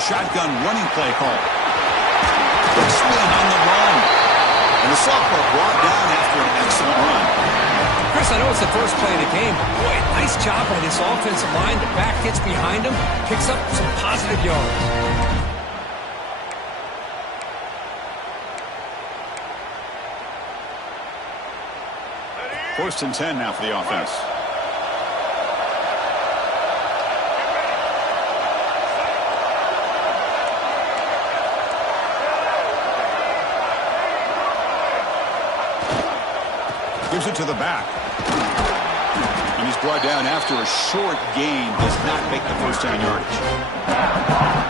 The shotgun running play call. Big swing on the run. And the sophomore brought down after an excellent run. Chris, I know it's the first play of the game, but boy, nice job by this offensive line. The back gets behind him, picks up some positive yards. First and 10 now for the offense. Gives it to the back. And he's brought down after a short gain. Does not make the first down yardage.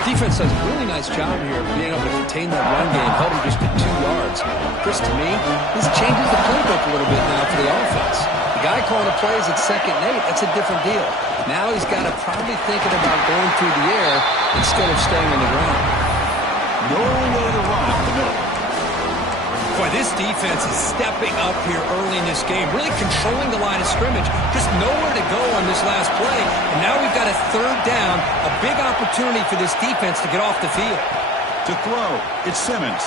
Defense does a really nice job here of being able to contain that run game. Held him just to 2 yards. Chris, to me, this changes the playbook a little bit now for the offense. The guy calling the plays at 2nd and 8, that's a different deal. Now he's got to probably thinking about going through the air instead of staying on the ground. Nowhere to run up the middle. Boy, this defense is stepping up here early in this game, really controlling the line of scrimmage. Just nowhere to go on this last play. And now we've got a 3rd down, a big opportunity for this defense to get off the field. To throw, it's Simmons.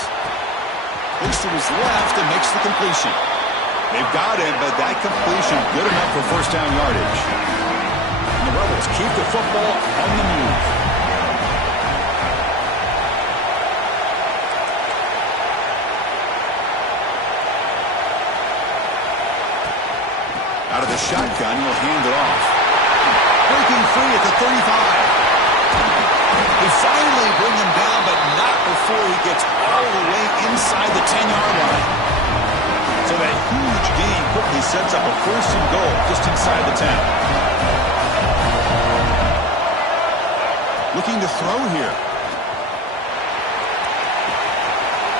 Looks to his left and makes the completion. They've got him, but that completion good enough for first down yardage. And the Rebels keep the football on the move. Out of the shotgun, he'll hand it off. Breaking free at the 35. They finally bring him down, but not before he gets all the way inside the 10-yard line. So that huge gain quickly sets up a 1st and goal just inside the 10. Looking to throw here.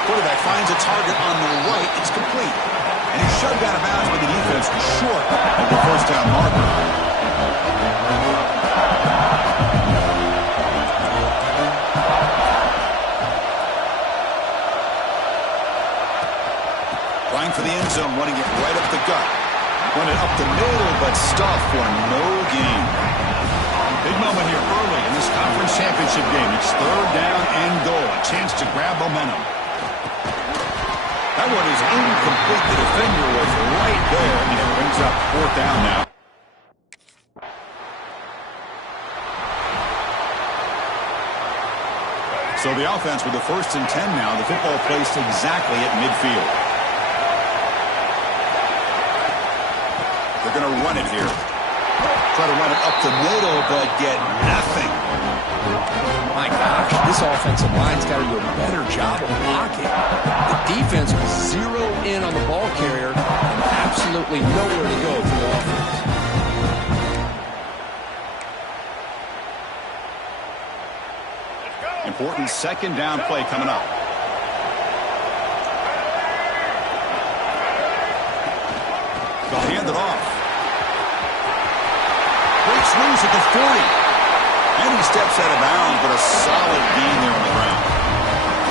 Quarterback finds a target on the right. It's complete. And he's shoved out of bounds with the defense short of the first down marker. Trying for the end zone, running it right up the gut. Run it up the middle, but stuffed for no gain. Big moment here early in this conference championship game. It's 3rd down and goal. A chance to grab momentum. That one is incomplete. The defender was right there, and it brings up 4th down now. So the offense with the 1st and 10 now. The football placed exactly at midfield. They're going to run it here. Try to run it up the middle, but get nothing. My gosh, this offensive line's got to do a better job of blocking. The defense will zero in on the ball carrier and absolutely nowhere to go for the offense. Important 2nd down play coming up. They'll hand it off. Breaks loose at the 40. And he steps out of bounds, but a solid gain there on the ground.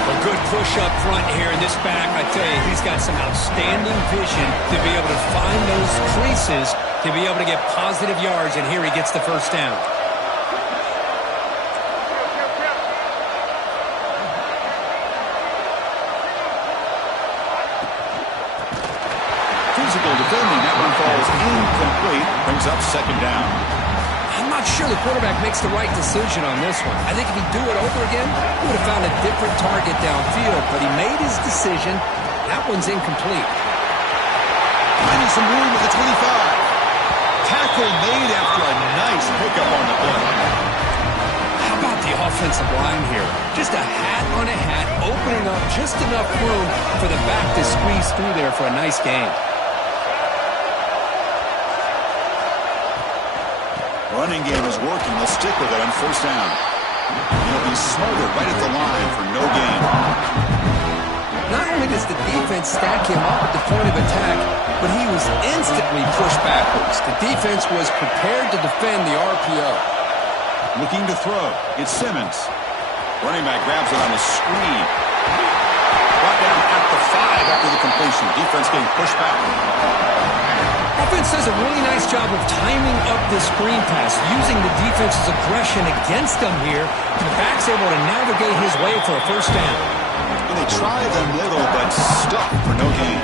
A good push up front here in this back. I tell you, he's got some outstanding vision to be able to find those creases, to be able to get positive yards, and here he gets the 1st down. Physical defending. That one falls incomplete. Brings up 2nd down. I'm not sure the quarterback makes the right decision on this one. I think if he'd do it over again, he would have found a different target downfield, but he made his decision. That one's incomplete. Finding some room with the 25. Tackle made after a nice pickup on the play. How about the offensive line here? Just a hat on a hat, opening up just enough room for the back to squeeze through there for a nice gain. Running game is working. They'll stick with it on 1st down. He'll be smothered right at the line for no gain. Not only does the defense stack him up at the point of attack, but he was instantly pushed backwards. The defense was prepared to defend the RPO. Looking to throw. It's Simmons. Running back grabs it on a screen. Brought down at the 5 after the completion. Defense getting pushed back. offense does a really nice job of timing up this screen pass, using the defense's aggression against them here, and the back's able to navigate his way for a first down. And they try the middle, but stop for no gain.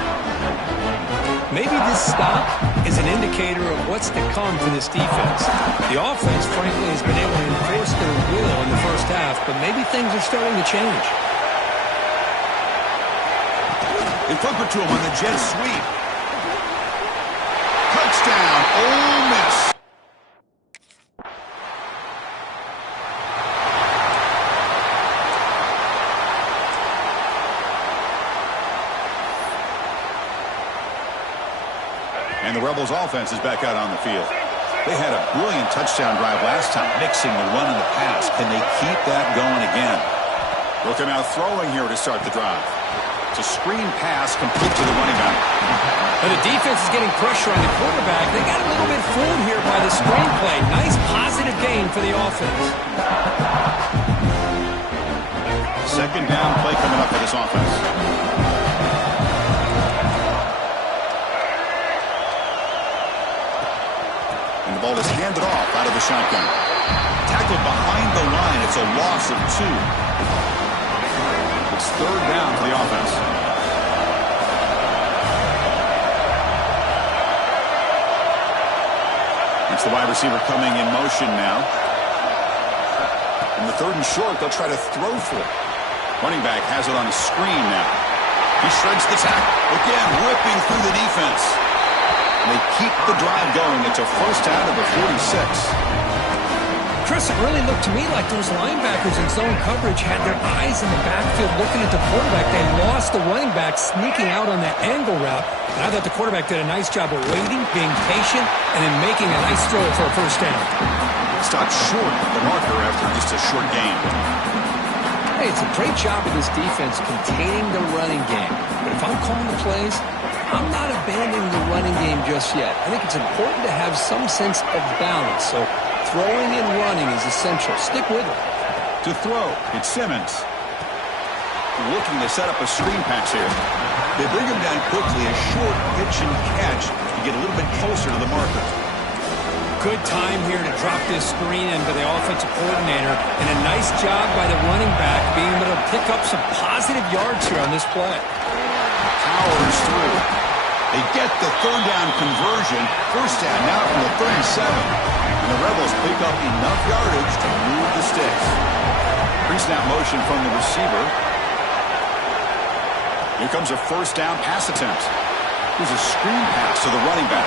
Maybe this stop is an indicator of what's to come for this defense. The offense, frankly, has been able to enforce their will in the first half, but maybe things are starting to change. They flip it to him on the jet sweep. Touchdown, Ole Miss. And the Rebels offense is back out on the field. They had a brilliant touchdown drive last time, mixing the run and the pass. Can they keep that going again? Looking out throwing here to start the drive. It's a screen pass complete to the running back. But the defense is getting pressure on the quarterback. They got a little bit fooled here by the screen play. Nice positive gain for the offense. Second down play coming up for this offense. And the ball is handed off out of the shotgun. Tackled behind the line. It's a loss of 2. It's third down for the offense. It's the wide receiver coming in motion now. In the third and short, they'll try to throw for it. Running back has it on a screen now. He shreds the tackle. Again, ripping through the defense. And they keep the drive going. It's a first out of the 46. Chris, it really looked to me like those linebackers in zone coverage had their eyes in the backfield looking at the quarterback. They lost the running back sneaking out on that angle route. And I thought the quarterback did a nice job of waiting, being patient, and then making a nice throw for a first down. Stopped short of the marker after just a short gain. Hey, it's a great job of this defense containing the running game. But if I'm calling the plays, I'm not abandoning the running game just yet. I think it's important to have some sense of balance. So throwing and running is essential. Stick with it. To throw, it's Simmons. Looking to set up a screen pass here. They bring him down quickly, a short pitch and catch to get a little bit closer to the marker. Good time here to drop this screen into the offensive coordinator, and a nice job by the running back being able to pick up some positive yards here on this play. Powers through. They get the third down conversion. First down now from the 37. And the Rebels pick up enough yardage to move the sticks. Pre-snap motion from the receiver. Here comes a first down pass attempt. Here's a screen pass to the running back.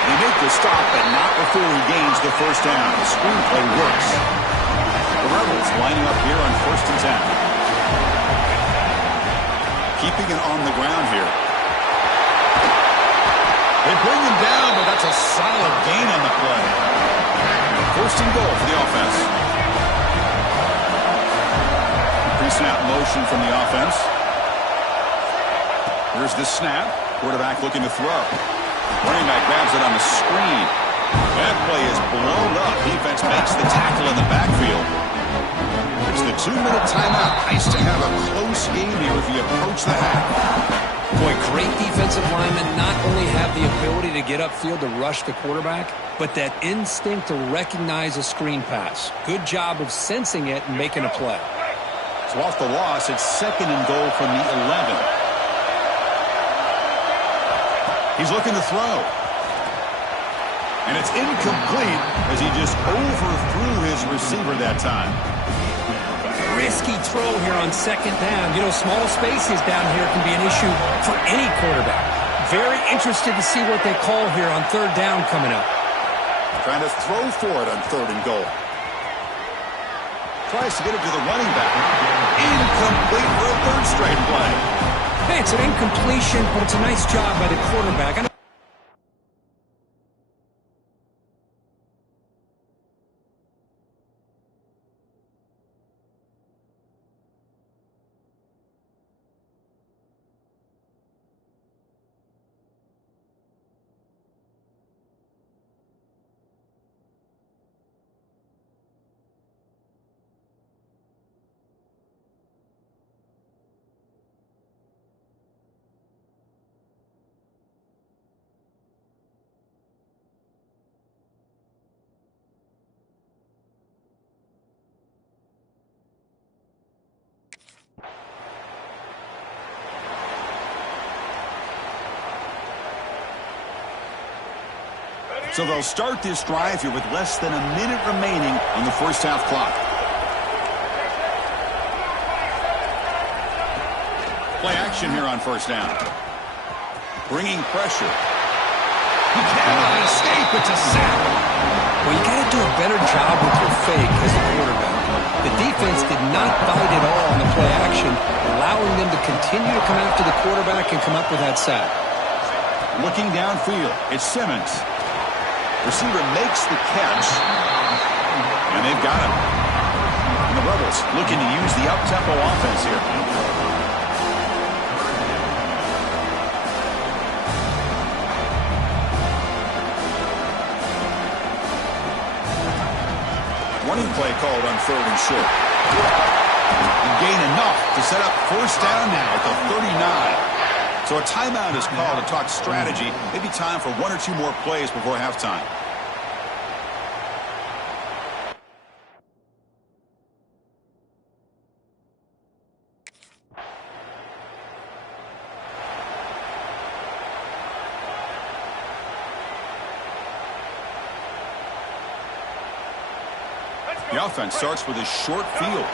They make the stop, but not before he gains the first down. The screen play works. The Rebels lining up here on 1st and 10. Keeping it on the ground here. They bring him down, but that's a solid gain on the play. 1st and goal for the offense. Pre-snap motion from the offense. Here's the snap. Quarterback looking to throw. Running back grabs it on the screen. That play is blown up. Defense makes the tackle in the backfield. It's the 2-minute timeout. Nice to have a close game here as we approach the half. Boy, great defensive linemen not only have the ability to get upfield to rush the quarterback, but that instinct to recognize a screen pass. Good job of sensing it and making a play. So off the loss, it's 2nd and goal from the 11. He's looking to throw. And it's incomplete as he just overthrew his receiver that time. Risky throw here on 2nd down. You know, small spaces down here can be an issue for any quarterback. Very interested to see what they call here on 3rd down coming up. Trying to throw for it on 3rd and goal. Tries to get it to the running back. Incomplete for a 3rd straight play. Hey, it's an incompletion, but it's a nice job by the quarterback. So they'll start this drive here with less than a minute remaining on the first half clock. Play action here on first down. Bringing pressure. He cannot escape. It's a sack. Well, you got to do a better job with your fake as a quarterback. The defense did not bite at all on the play action, allowing them to continue to come after the quarterback and come up with that sack. Looking downfield, it's Simmons. Receiver makes the catch, and they've got him. And the Rebels looking to use the up-tempo offense here. Running play called on 3rd and short. And gain enough to set up first down now at the 39. So a timeout is called to talk strategy. Maybe time for 1 or 2 more plays before halftime. The offense starts with a short field.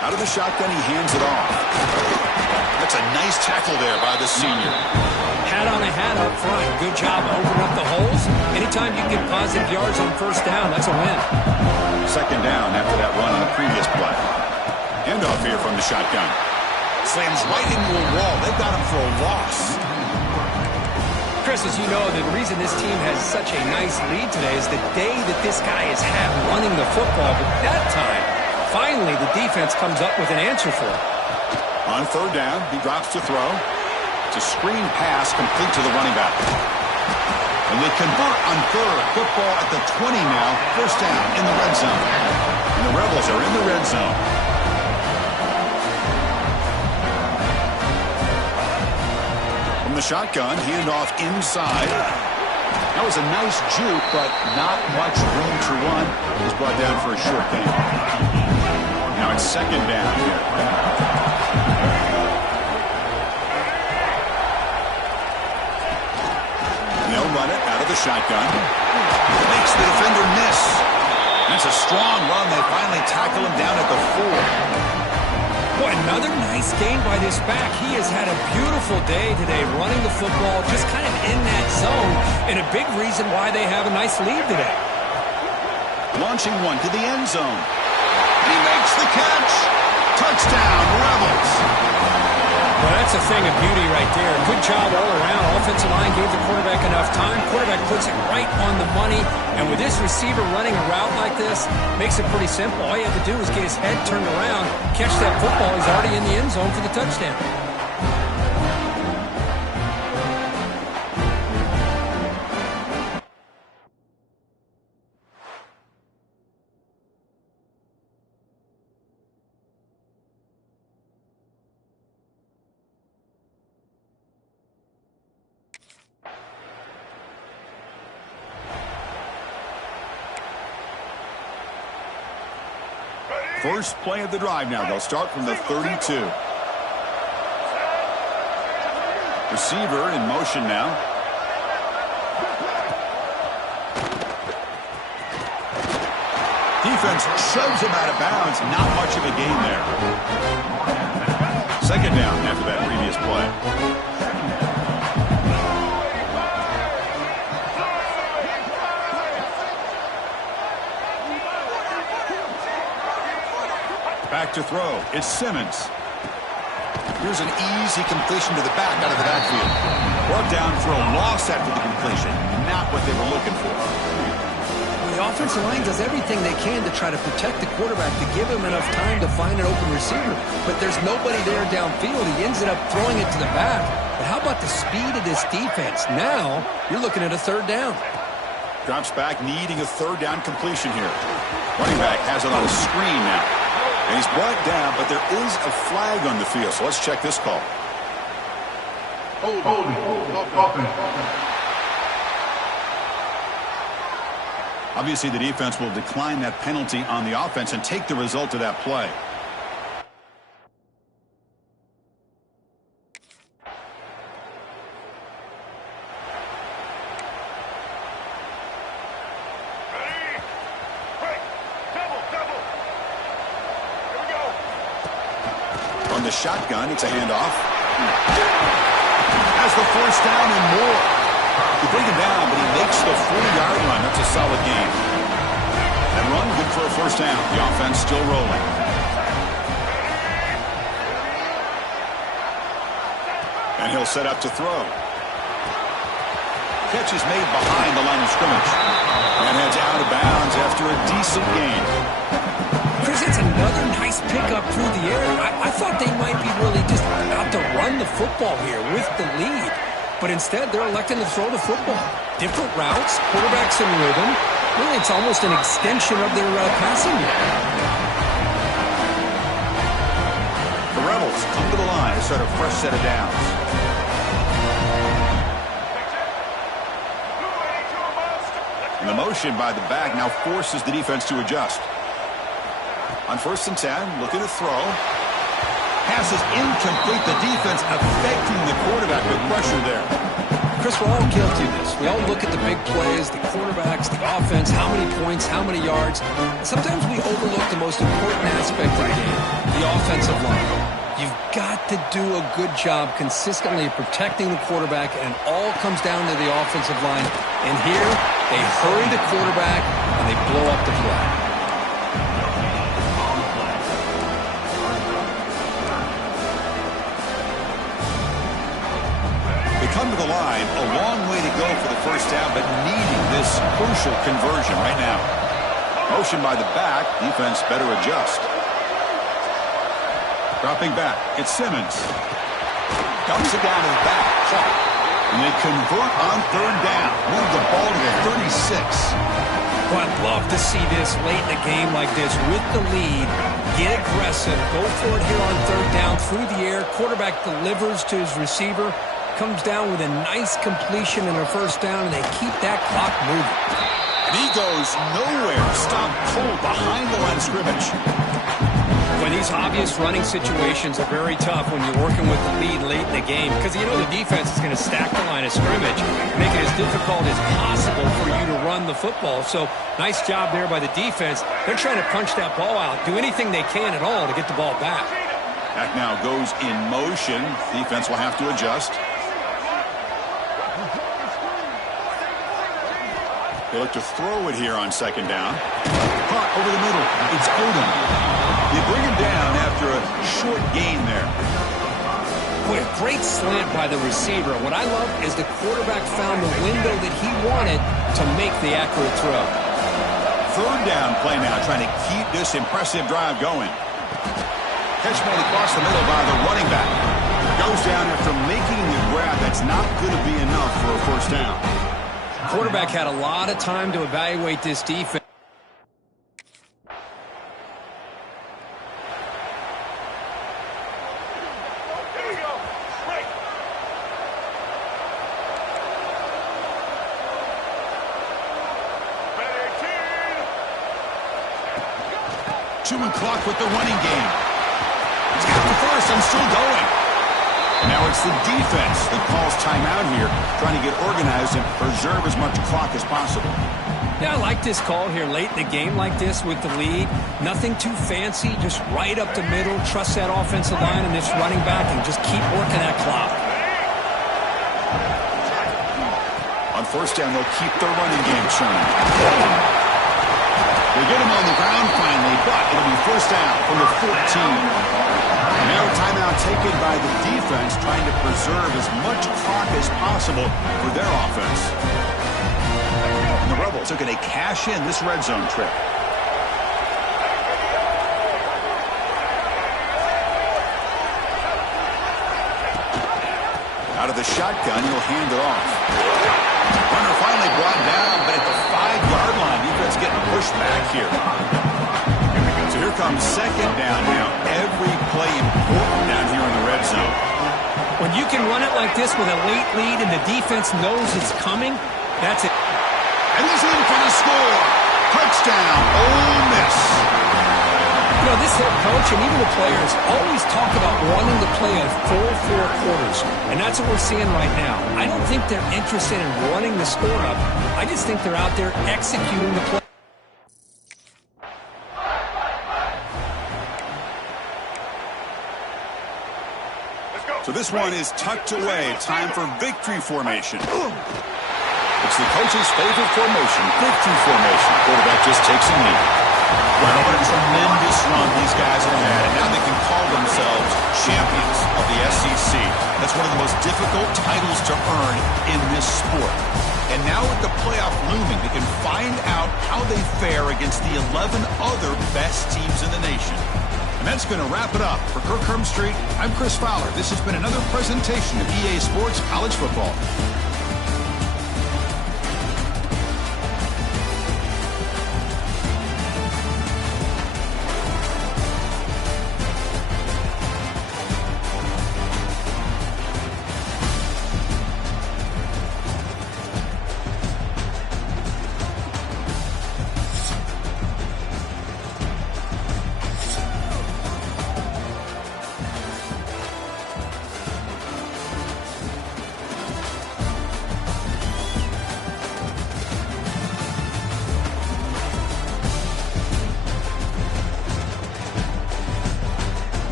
Out of the shotgun, he hands it off. That's a nice tackle there by the senior. Hat on a hat up front. Good job opening up the holes. Anytime you get positive yards on first down, that's a win. Second down after that run on the previous play. Handoff here from the shotgun. Slams right into a wall. They've got him for a loss. Chris, as you know, the reason this team has such a nice lead today is the day that this guy has had running the football. But that time, finally, the defense comes up with an answer for it. On 3rd down, he drops to throw. It's a screen pass complete to the running back. And they convert on 3rd. Football at the 20 now. First down in the red zone. And the Rebels are in the red zone. From the shotgun, handoff inside. That was a nice juke, but not much room to run. He's brought down for a short gain. Now it's second down here. They'll run it out of the shotgun. Makes the defender miss. That's a strong run. They finally tackle him down at the 4. Boy, another nice game by this back. He has had a beautiful day today running the football, just kind of in that zone, and a big reason why they have a nice lead today. Launching one to the end zone. He makes the catch. Touchdown, Rebels. Well, that's a thing of beauty right there. Good job all around. Offensive line gave the quarterback enough time. Quarterback puts it right on the money. And with this receiver running a route like this, makes it pretty simple. All you have to do is get his head turned around, catch that football. He's already in the end zone for the touchdown. First play of the drive now. They'll start from the 32. Receiver in motion now. Defense shoves him out of bounds. Not much of a gain there. Second down after that previous play. Back to throw. It's Simmons. Here's an easy completion to the back out of the backfield. Brought down for a loss after the completion. Not what they were looking for. The offensive line does everything they can to try to protect the quarterback, to give him enough time to find an open receiver. But there's nobody there downfield. He ends up throwing it to the back. But how about the speed of this defense? Now, you're looking at a 3rd down. Drops back, needing a 3rd down completion here. Running back has it on a screen now. And he's brought down, but there is a flag on the field. So let's check this call. Holding. Offense. Obviously, the defense will decline that penalty on the offense and take the result of that play. the shotgun. It's a handoff. Has the first down and more. They bring him down, but he makes the 40-yard line. That's a solid game. And run, good for a first down. The offense still rolling. And he'll set up to throw. Catch is made behind the line of scrimmage. And heads out of bounds after a decent gain. Chris, it's another nice pickup through the air. I thought they might be really just out to run the football here with the lead. But instead, they're electing to throw the football. Different routes, quarterbacks in rhythm. Really, it's almost an extension of their passing game. The Rebels come to the line to start a fresh set of downs. And the motion by the back now forces the defense to adjust. On 1st and 10, looking to throw. Pass is incomplete. The defense affecting the quarterback with pressure there. Chris, we're all guilty of this. We all look at the big plays, the quarterbacks, the offense, how many points, how many yards. Sometimes we overlook the most important aspect of the game, the offensive line. You've got to do a good job consistently protecting the quarterback, and it all comes down to the offensive line. And here, they hurry the quarterback, and they blow up the play. Come to the line, a long way to go for the first down, but needing this crucial conversion right now. Motion by the back, defense better adjust. Dropping back, it's Simmons. Dumps it down to the back, caught. And they convert on 3rd down. Move the ball to the 36. Well, I'd love to see this late in a game like this with the lead. Get aggressive, go for it here on 3rd down through the air. Quarterback delivers to his receiver. Comes down with a nice completion and a first down, and they keep that clock moving. And he goes nowhere. Stop cold behind the line of scrimmage. Well, these obvious running situations are very tough when you're working with the lead late in the game because you know the defense is going to stack the line of scrimmage, make it as difficult as possible for you to run the football. So nice job there by the defense. They're trying to punch that ball out, do anything they can at all to get the ball back. Back now goes in motion. Defense will have to adjust. They look to throw it here on 2nd down. Caught over the middle. It's Odom. They bring him down after a short gain there. Boy, a great slant by the receiver. What I love is the quarterback found the window that he wanted to make the accurate throw. 3rd down play now, trying to keep this impressive drive going. Catch made across the middle by the running back. Goes down after making the grab. That's not going to be enough for a first down. Quarterback had a lot of time to evaluate this defense. Chewing clock with the running game. He's got the first and still going. Now it's the defense that calls timeout here, trying to get organized and preserve as much clock as possible. Yeah, I like this call here late in the game like this with the lead. Nothing too fancy, just right up the middle. Trust that offensive line and this running back and just keep working that clock. On 1st down, they'll keep their running game churning. They get him on the ground finally, but it'll be first down from the 14. Now timeout taken by the defense, trying to preserve as much clock as possible for their offense. And the Rebels are going to cash in this red zone trip. Out of the shotgun, he'll hand it off. Runner finally brought down, but at the 5-yard line, defense getting pushed back here. So here comes 2nd down now. Every play important down here in the red zone. When you can run it like this with a late lead and the defense knows it's coming, that's it. And he's in for the score. Touchdown, Ole Miss. You know, this head coach and even the players always talk about wanting to play a full 4 quarters, and that's what we're seeing right now. I don't think they're interested in running the score up. I just think they're out there executing the play. So this one is tucked away. Time for victory formation. It's the coach's favorite formation, victory formation. Quarterback just takes a knee. Well, what a tremendous run these guys have had, and now they can call themselves champions of the SEC. That's one of the most difficult titles to earn in this sport. And now with the playoff looming, they can find out how they fare against the 11 other best teams in the nation. And that's going to wrap it up. For Kirk Street, I'm Chris Fowler. This has been another presentation of EA Sports College Football.